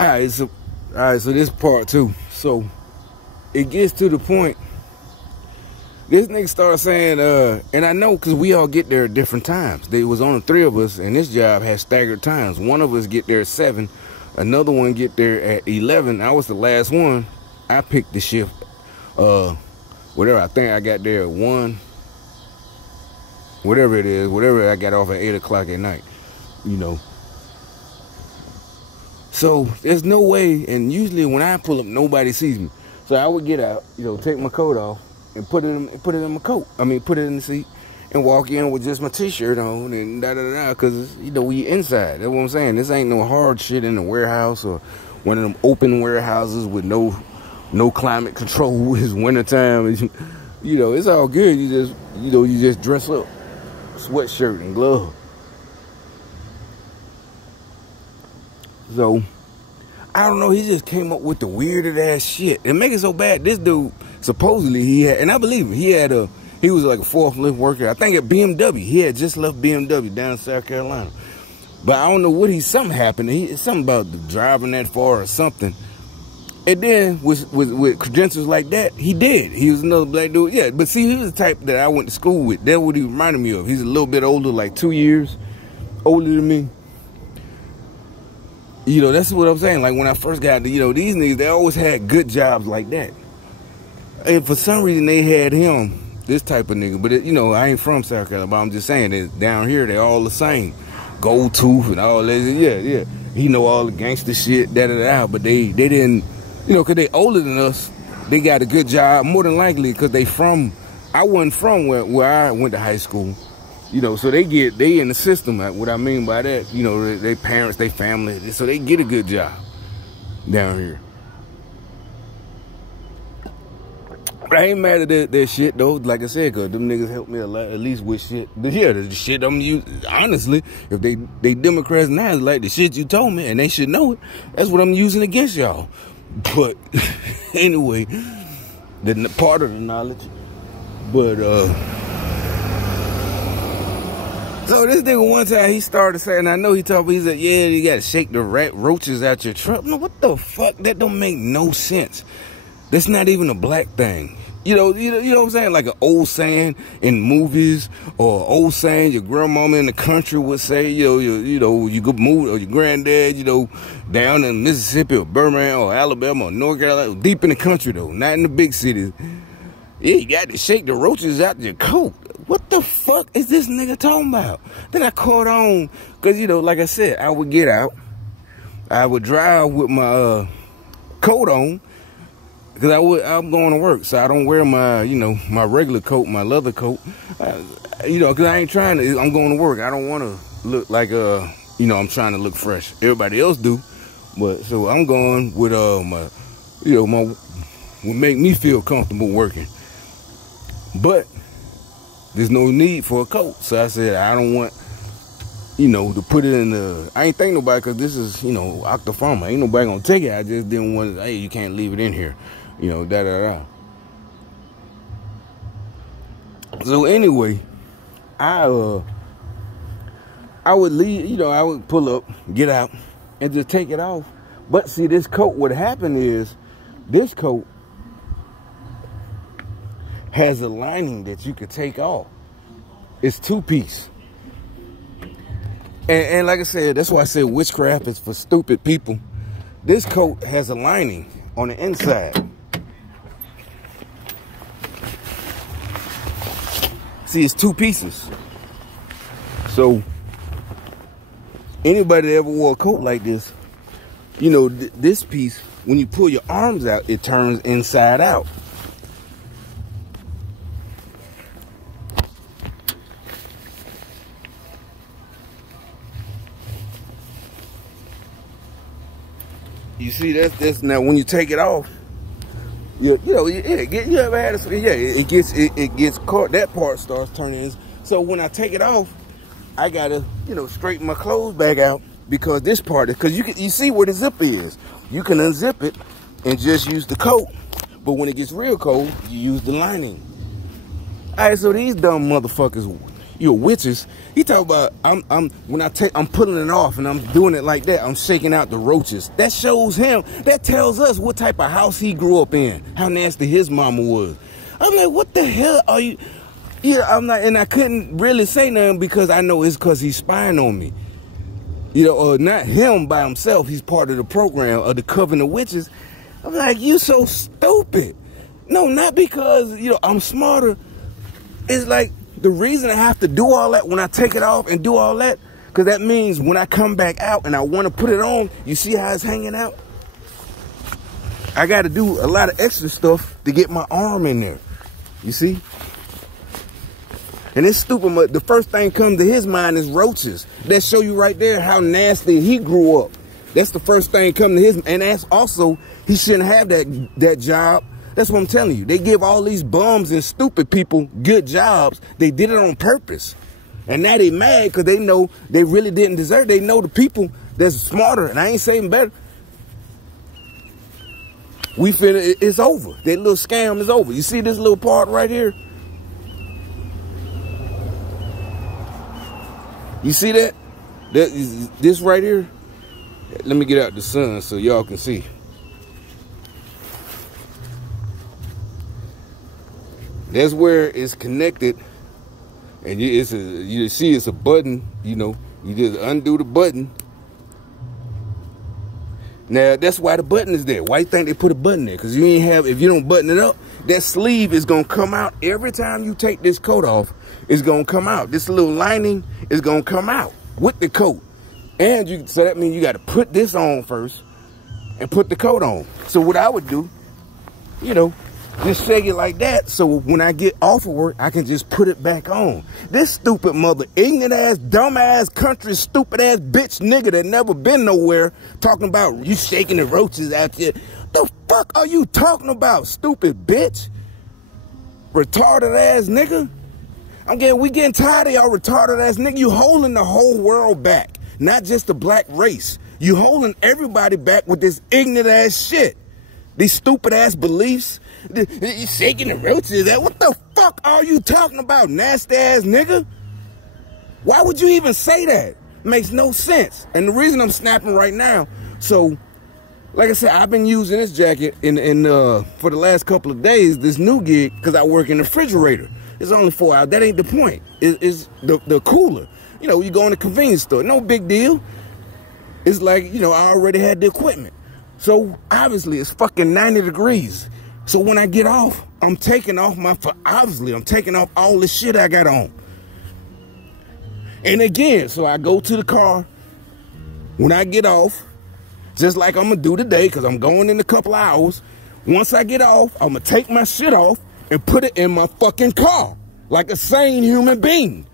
Alright, so this part two. So it gets to the point. This nigga started saying, and I know because we all get there at different times. There was only 3 of us, and this job has staggered times. One of us get there at 7, another one get there at 11. I was the last one. I picked the shift, whatever. I think I got there at 1, whatever it is, whatever. I got off at 8 o'clock at night, you know. So there's no way, and usually when I pull up, nobody sees me. So I would get out, you know, take my coat off and put it in my coat. I mean, put it in the seat and walk in with just my t-shirt on and da-da-da-da, because, you know, we inside. That's what I'm saying. This ain't no hard shit in the warehouse or one of them open warehouses with no climate control. It's wintertime. You know, it's all good. You just dress up, sweatshirt and glove. So, I don't know, he just came up with the weirdest ass shit. It make it so bad. This dude, supposedly, he had, and I believe him, he was like a forklift worker. I think at BMW. He had just left BMW down in South Carolina. But I don't know what something happened. Something about the driving that far or something. And then, with credentials like that, he did. He was another black dude. Yeah, but see, he was the type that I went to school with. That's what he reminded me of. He's a little bit older, like 2 years older than me. You know, that's what I'm saying. Like, when I first got to, you know, these niggas, they always had good jobs like that. And for some reason, they had him, this type of nigga. But, you know, I ain't from South Carolina, but I'm just saying that down here, they all the same. Gold tooth and all that. Yeah. He know all the gangster shit, da-da-da. But they didn't, you know, because they older than us, they got a good job. More than likely, because I wasn't from where I went to high school. You know, so they in the system. What I mean by that, you know, they parents, they family, so they get a good job down here. But I ain't mad at that shit though. Like I said, cause them niggas helped me a lot, at least with shit. But yeah, the shit I'm using. Honestly, if they Democrats now, like the shit you told me, and they should know it. That's what I'm using against y'all. But anyway, the part of the knowledge. But so this nigga one time, he started saying, I know he told me, he said, yeah, you gotta shake the roaches out your truck. No, what the fuck? That don't make no sense. That's not even a black thing. You know what I'm saying? Like an old saying in movies, or old saying your grandmama in the country would say, you could move, or your granddad, you know, down in Mississippi or Birmingham or Alabama or North Carolina, deep in the country though, not in the big cities. Yeah, you got to shake the roaches out your coat. What the fuck is this nigga talking about? Then I caught on, because, you know, like I said, I would get out. I would drive with my coat on, because I'm going to work. So I don't wear my, you know, my regular coat, my leather coat. You know, because I ain't trying to, I'm going to work. I don't want to look like, you know, I'm trying to look fresh. Everybody else do. But, so I'm going with my, you know, what make me feel comfortable working. But there's no need for a coat. So I said, I don't want, you know, to put it in the, I ain't think nobody, because this is, you know, Octofarma. Ain't nobody gonna take it. I just didn't want to, hey, you can't leave it in here. You know, da-da-da. So anyway, I would leave, you know, I would pull up, get out, and just take it off. But see, this coat, what happened is, this coat has a lining that you could take off. It's 2-piece. And like I said, that's why I said witchcraft is for stupid people. This coat has a lining on the inside. See, it's 2 pieces. So anybody that ever wore a coat like this, you know, this piece, when you pull your arms out, it turns inside out. You see, that's now when you take it off, you ever had it gets caught. That part starts turning. So when I take it off, I gotta, you know, straighten my clothes back out, because this part is, because you see where the zip is. You can unzip it and just use the coat, but when it gets real cold, you use the lining. All right, so these dumb motherfuckers, you're witches. He talk about I'm pulling it off and I'm doing it like that. I'm shaking out the roaches. That shows him. That tells us what type of house he grew up in. How nasty his mama was. I'm like, what the hell are you? Yeah, I'm not, and I couldn't really say nothing because I know it's because he's spying on me. You know, or not him by himself. He's part of the program of the Coven of Witches. I'm like, you so stupid. No, not because, you know, I'm smarter. It's like the reason I have to do all that when I take it off and do all that, because that means when I come back out and I want to put it on, you see how it's hanging out? I got to do a lot of extra stuff to get my arm in there. You see? And it's stupid, but the first thing comes to his mind is roaches. That show you right there how nasty he grew up. That's the first thing come to his, and that's also, he shouldn't have that job. That's what I'm telling you. They give all these bums and stupid people good jobs. They did it on purpose. And now they mad because they know they really didn't deserve it. They know the people that's smarter, and I ain't saying better. We finna, it's over. That little scam is over. You see this little part right here? You see that? This right here? Let me get out the sun so y'all can see. That's where it's connected. And you see it's a button, you know. You just undo the button. Now, that's why the button is there. Why you think they put a button there? Because if you don't button it up, that sleeve is going to come out. Every time you take this coat off, it's going to come out. This little lining is going to come out with the coat. And so that means you got to put this on first and put the coat on. So what I would do, you know, just shake it like that. So when I get off of work, I can just put it back on. This stupid mother, ignorant ass, dumb ass, country, stupid ass bitch nigga that never been nowhere talking about you shaking the roaches out there. The fuck are you talking about, stupid bitch? Retarded ass nigga. We getting tired of y'all retarded ass nigga. You holding the whole world back. Not just the black race. You holding everybody back with this ignorant ass shit. These stupid ass beliefs. You shaking the roaches. What the fuck are you talking about, nasty ass nigga? Why would you even say that? Makes no sense. And the reason I'm snapping right now, so like I said, I've been using this jacket for the last couple of days, this new gig, because I work in the refrigerator. It's only 4 hours. That ain't the point. It's the cooler. You know, you go in the convenience store. No big deal. It's like, you know, I already had the equipment. So, obviously, it's fucking 90 degrees. So, when I get off, I'm taking off I'm taking off all the shit I got on. And again, so I go to the car. When I get off, just like I'm going to do today, because I'm going in a couple hours. Once I get off, I'm going to take my shit off and put it in my fucking car. Like a sane human being.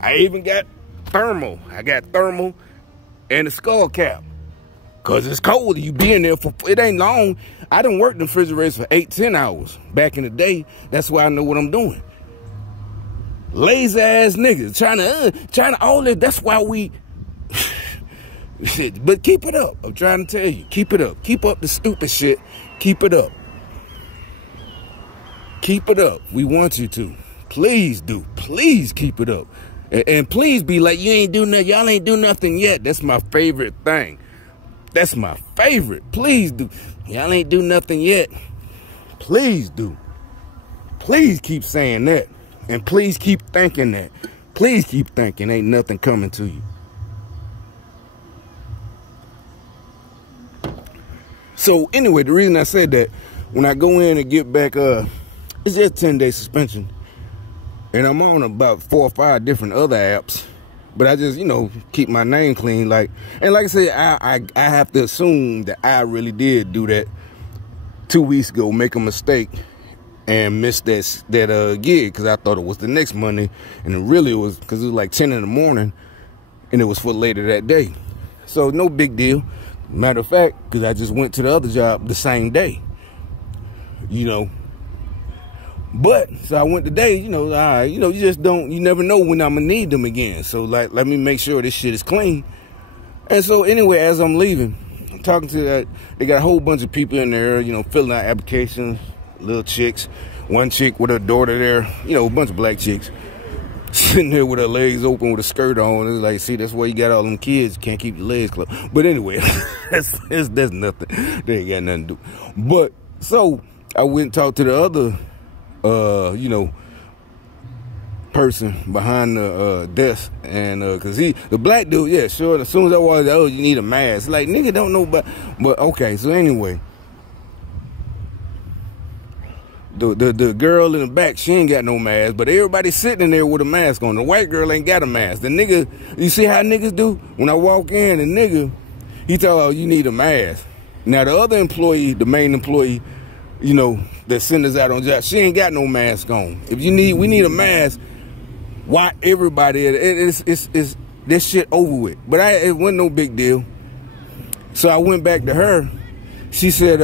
I even got thermal. I got thermal and a skull cap. Because it's cold. You be in there it ain't long. I done worked in refrigerators for 8-10 hours. Back in the day, that's why I know what I'm doing. Lazy ass niggas trying to all that. That's why we... But keep it up. I'm trying to tell you. Keep it up. Keep up the stupid shit. Keep it up. Keep it up. We want you to. Please do. Please keep it up. And please be like, you ain't do nothing. Y'all ain't do nothing yet. That's my favorite thing. That's my favorite. Please do. Y'all ain't do nothing yet. Please do. Please keep saying that. And please keep thinking that. Please keep thinking ain't nothing coming to you. So anyway, the reason I said that, when I go in and get back, it's just 10-day suspension. And I'm on about 4 or 5 different other apps. But I just, you know, keep my name clean. And like I said, I have to assume that I really did do that 2 weeks ago, make a mistake and miss that gig because I thought it was the next Monday. And it really was, because it was like 10 in the morning and it was for later that day. So no big deal. Matter of fact, because I just went to the other job the same day. You know. But, so I went today, you know, you never know when I'm going to need them again. So, like, let me make sure this shit is clean. And so, anyway, as I'm leaving, I'm talking to they got a whole bunch of people in there, you know, filling out applications, little chicks. one chick with her daughter there, you know, a bunch of black chicks sitting there with her legs open with a skirt on. It's like, see, that's why you got all them kids. You can't keep your legs closed. But anyway, that's nothing. They ain't got nothing to do. But so I went and talked to the other, you know, person behind the desk, and cause the black dude, yeah, sure. As soon as I was, oh, you need a mask. Like, nigga don't know about. But okay, so anyway. The girl in the back, she ain't got no mask, but everybody sitting in there with a mask on. The white girl ain't got a mask. The nigga, you see how niggas do? When I walk in, the nigga, he tell her, you need a mask. Now the other employee, the main employee, you know, that send us out on job, she ain't got no mask on. If we need a mask, why everybody, it's this shit over with. But it wasn't no big deal. So I went back to her. She said,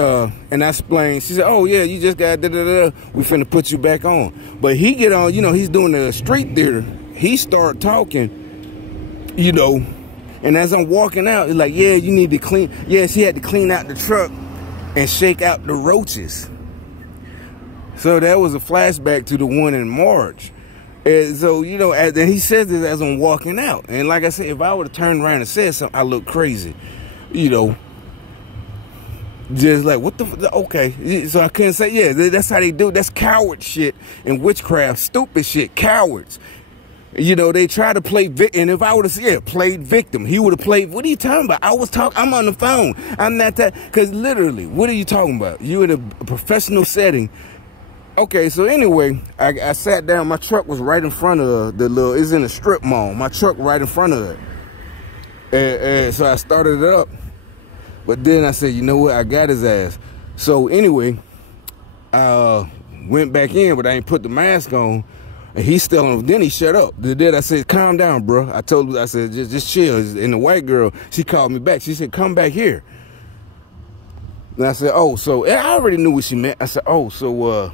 and I explained, she said, oh yeah, you just got da-da-da, we finna put you back on. But he get on, you know, he's doing the street theater. He start talking, you know, and as I'm walking out, it's like, yeah, you need to clean, yeah, she had to clean out the truck and shake out the roaches. So that was a flashback to the one in March. And so, you know, and he says this as I'm walking out. And like I said, if I would have turned around and said something, I look crazy, you know. Just like, what the, okay. So I couldn't say, yeah, that's how they do. That's coward shit and witchcraft, stupid shit, cowards. You know, they try to play victim. And if I would have, yeah, played victim, he would have played, what are you talking about? I'm on the phone. I'm not that, because literally, what are you talking about? You in a professional setting. Okay, so anyway, I sat down. My truck was right in front of the little, it's in a strip mall. My truck right in front of it. And so I started it up. But then I said, you know what? I got his ass. So anyway, went back in, but I ain't put the mask on. And he still on. Then he shut up. Then I said, calm down, bro. I told him, I said, just chill. And the white girl, she called me back. She said, come back here. And I said, oh, so I already knew what she meant. I said, oh, so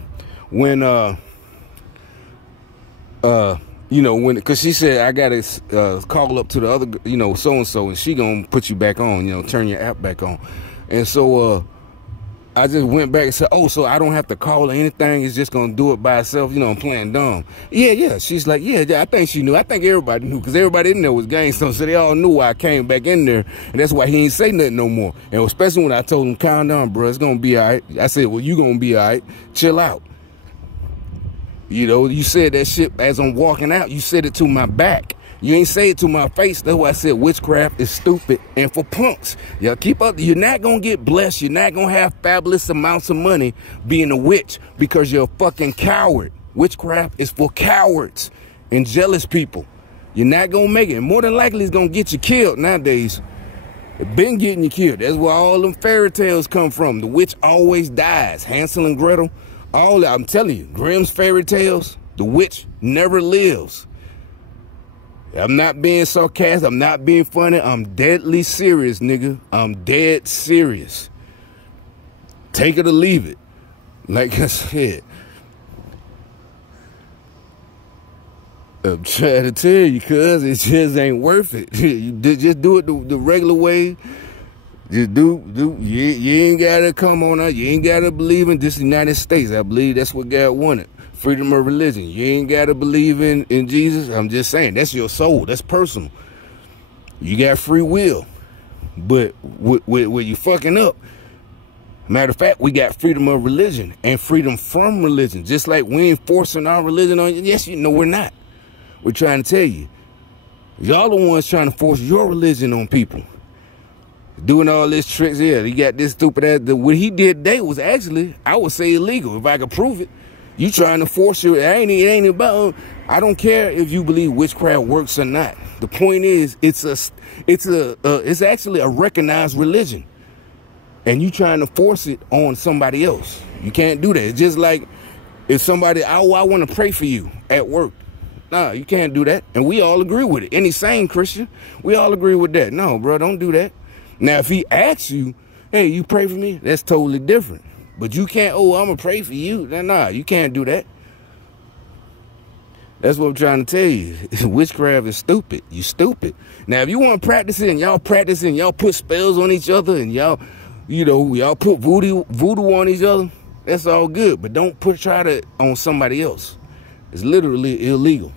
when you know, because she said, I got to call up to the other, you know, so-and-so, and she going to put you back on, you know, turn your app back on. And so I just went back and said, oh, so I don't have to call or anything. It's just going to do it by itself. You know, I'm playing dumb. Yeah. She's like, yeah, I think she knew. I think everybody knew, because everybody in there was gangster. So they all knew why I came back in there. And that's why he ain't say nothing no more. And especially when I told him, calm down, bro. It's going to be all right. I said, well, you going to be all right. Chill out. You know, you said that shit as I'm walking out. You said it to my back. You ain't say it to my face. That's why I said witchcraft is stupid and for punks. Y'all keep up. You're not going to get blessed. You're not going to have fabulous amounts of money being a witch because you're a fucking coward. Witchcraft is for cowards and jealous people. You're not going to make it. And more than likely, it's going to get you killed nowadays. It's been getting you killed. That's where all them fairy tales come from. The witch always dies. Hansel and Gretel. All that, I'm telling you, Grimm's fairy tales, the witch never lives. I'm not being sarcastic. I'm not being funny. I'm deadly serious, nigga. I'm dead serious. Take it or leave it. Like I said, I'm trying to tell you, cuz it just ain't worth it. You just do it the regular way. Just do. You ain't gotta come on out. You ain't gotta believe in this United States. I believe that's what God wanted. Freedom of religion. You ain't gotta believe in Jesus. I'm just saying, that's your soul. That's personal. You got free will. But where you fucking up, matter of fact, we got freedom of religion and freedom from religion. Just like we ain't forcing our religion on you. Yes, you know we're not. We're trying to tell you. Y'all the ones trying to force your religion on people. Doing all this tricks here. He got this stupid ass. What he did today was actually, I would say, illegal if I could prove it. You trying to force you. It ain't about. I don't care if you believe witchcraft works or not. The point is, it's actually a recognized religion, and you trying to force it on somebody else. You can't do that. It's just like if somebody, I want to pray for you at work. Nah, you can't do that. And we all agree with it. Any sane Christian, we all agree with that. No, bro, don't do that. Now, if he asks you, hey, you pray for me, that's totally different. But you can't, oh, I'm going to pray for you. Nah, you can't do that. That's what I'm trying to tell you. Witchcraft is stupid. You stupid. Now, if you want to practice it and y'all put spells on each other and y'all, you know, y'all put voodoo on each other, That's all good, but don't try to on somebody else. It's literally illegal.